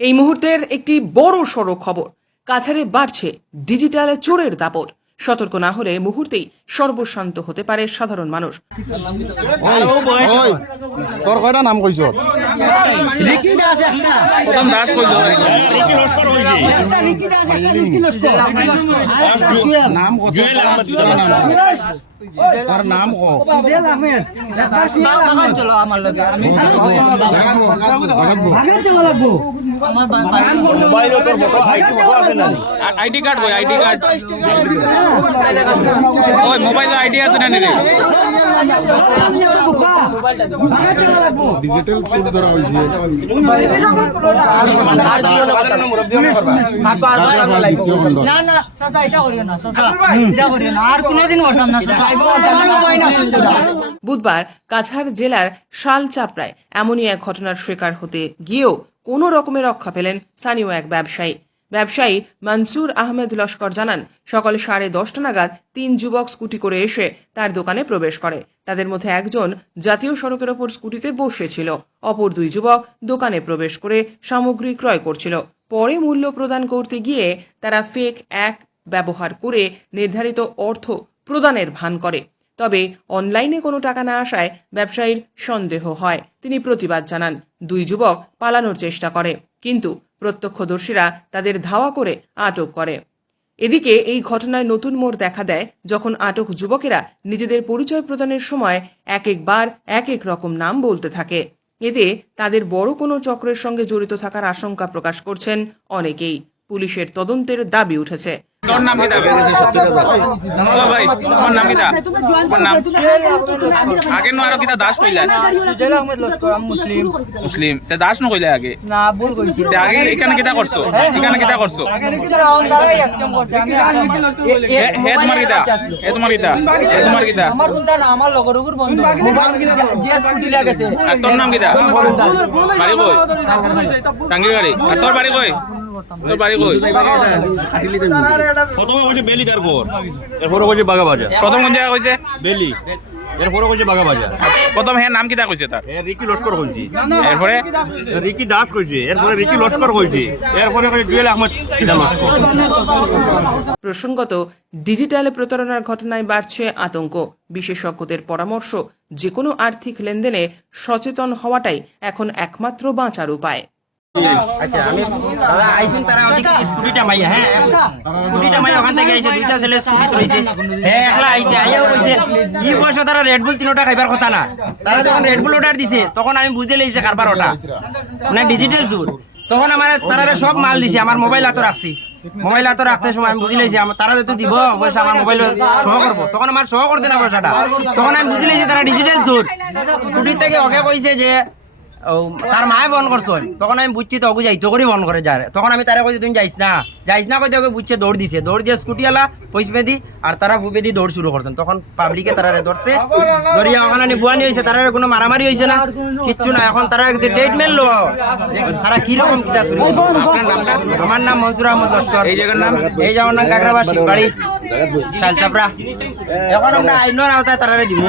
এই মুহূর্তের একটি বড় সড়ো খবর। কাছারে বাড়ছে ডিজিটাল চোরের দাপট। সতর্ক না হলে মুহূর্তেই সর্বশান্ত হতে পারে সাধারণ মানুষ। দাস নাম কত? নাম চলো আমার লগে আমি আইডি কার্ড কই আইডি কার্ড। ওই মোবাইল আইডি আছে না রে ডিজিটাল সুদ ধরা হইছে বুধবার কাছাড় জেলার শালচাপড়ায় এমনই এক ঘটনার শিকার হতে গিয়েও কোনো রকমের রক্ষা পেলেন স্থানীয় এক ব্যবসায়ী। ব্যবসায়ী মনসুর আহমেদ লস্কর জানান, সকাল সাড়ে দশটা নাগাদ তিন যুবক স্কুটি করে এসে তার দোকানে প্রবেশ করে। তাদের মধ্যে একজন জাতীয় সড়কের ওপর স্কুটিতে বসেছিল। অপর দুই যুবক দোকানে প্রবেশ করে সামগ্রী ক্রয় করছিল। পরে মূল্য প্রদান করতে গিয়ে তারা ফেক এক ব্যবহার করে নির্ধারিত অর্থ প্রদানের ভান করে। তবে অনলাইনে কোনো টাকা না আসায় ব্যবসায়ীর সন্দেহ হয়, তিনি প্রতিবাদ জানান। দুই যুবক পালানোর চেষ্টা করে, কিন্তু প্রত্যক্ষদর্শীরা তাদের ধাওয়া করে আটক করে। এদিকে এই ঘটনায় নতুন মোড় দেখা দেয় যখন আটক যুবকেরা নিজেদের পরিচয় প্রদানের সময় এক একবার এক এক রকম নাম বলতে থাকে। এতে তাদের বড় কোনো চক্রের সঙ্গে জড়িত থাকার আশঙ্কা প্রকাশ করছেন অনেকেই। পুলিশের তদন্তের দাবি উঠেছে। তোর নাম কি দাবে ও ভাই তোমার নাম কি দা? তোমার নাম? আগে নো আরও কিটা দাস কইলা? সুজেল আহমেদ লস্কর আমি মুসলিম। মুসলিম। তে দাস নো কইলা আগে? না ভুল কইছি তে আগে এখানে কিটা করছ? এখানে কিটা করছ? হে তোমার কিটা হে তোমার কিটা হে তোমার কিটা আমার কোনটা না আমার লগর উপর বন্ধ। যে স্কুটি লাগেছে আর তোর নাম কিটা বাড়ি কই? টাঙ্গির গাড়ি আর তোর বাড়ি কই? প্রথমে কইছে বেলি তারপর। এরপরে কইছে বাগা বাজার প্রথম কোন জায়গা কইছে? বেলি। এরপরে কইছে বাগা বাজার প্রথম হে নাম কিটা কইছে তার? এ রিকি লস্কর কইছি। এরপরে? রিকি দাস কইছে। এরপরে রিকি লস্কর কইছে। এরপরে কইছে জুয়েল আহমদ কিদা লস্কর। প্রসঙ্গত ডিজিটাল প্রতারণার ঘটনায় বাড়ছে আতঙ্ক। বিশেষজ্ঞদের পরামর্শ যে কোনো আর্থিক লেনদেনে সচেতন হওয়াটাই এখন একমাত্র বাঁচার উপায়। আচ্ছা আমি দাদা আইসুন তারা ওদিকে স্কুটিটা মাইয়া হ্যাঁ? স্কুটিটা মাইয়া ওখান থেকে আইছে দুইটা ছেলে স্কুটি রইছে হ্যাঁ একলা আইছে আইয়াও কইছে ই বয়স তারা রেড বুল খাইবার কথা না। তারা যখন অর্ডার দিছে তখন আমি বুঝে লইছে কারবার ওটা। মানে ডিজিটাল সুর তখন আমার তারা সব মাল দিছে আমার মোবাইল হাতে রাখছি। মোবাইল হাতে রাখতে সময় আমি বুঝি লইছি তারা যেহেতু দিব পয়সা আমার মোবাইল সহ করব। তখন আমার সহ করছে না পয়সাটা। তখন আমি বুঝি লইছি তারা ডিজিটাল সুর স্কুটির থেকে ওকে কইছে যে তার মায়ে বন করছেন তখন আমি বুঝছি তো ওকে যাইতো করে বন করে যার তখন আমি তারা কইছি তুমি যাইস না। যাইস না কইতে ওকে বুঝছে দৌড় দিছে। দৌড় দিয়ে স্কুটি আলা পয়সা বেদি আর তারা ভুবে দিয়ে দৌড় শুরু করছেন। তখন পাবলিকে তারা ধরছে। ধরিয়া ওখানে নিবুয়ানি হয়েছে তারা কোনো মারামারি হয়েছে না কিচ্ছু না। এখন তারা যে ট্রিটমেন্ট লো তারা কীরকম কিটা শুরু আমার নাম মনসুর আহমদ লস্কর। এই জায়গার নাম? এই যাওয়ার নাম কাকরাবাসী বাড়ি শালচাপড়া। এখন আমরা আইনের আওতায় তারা দিব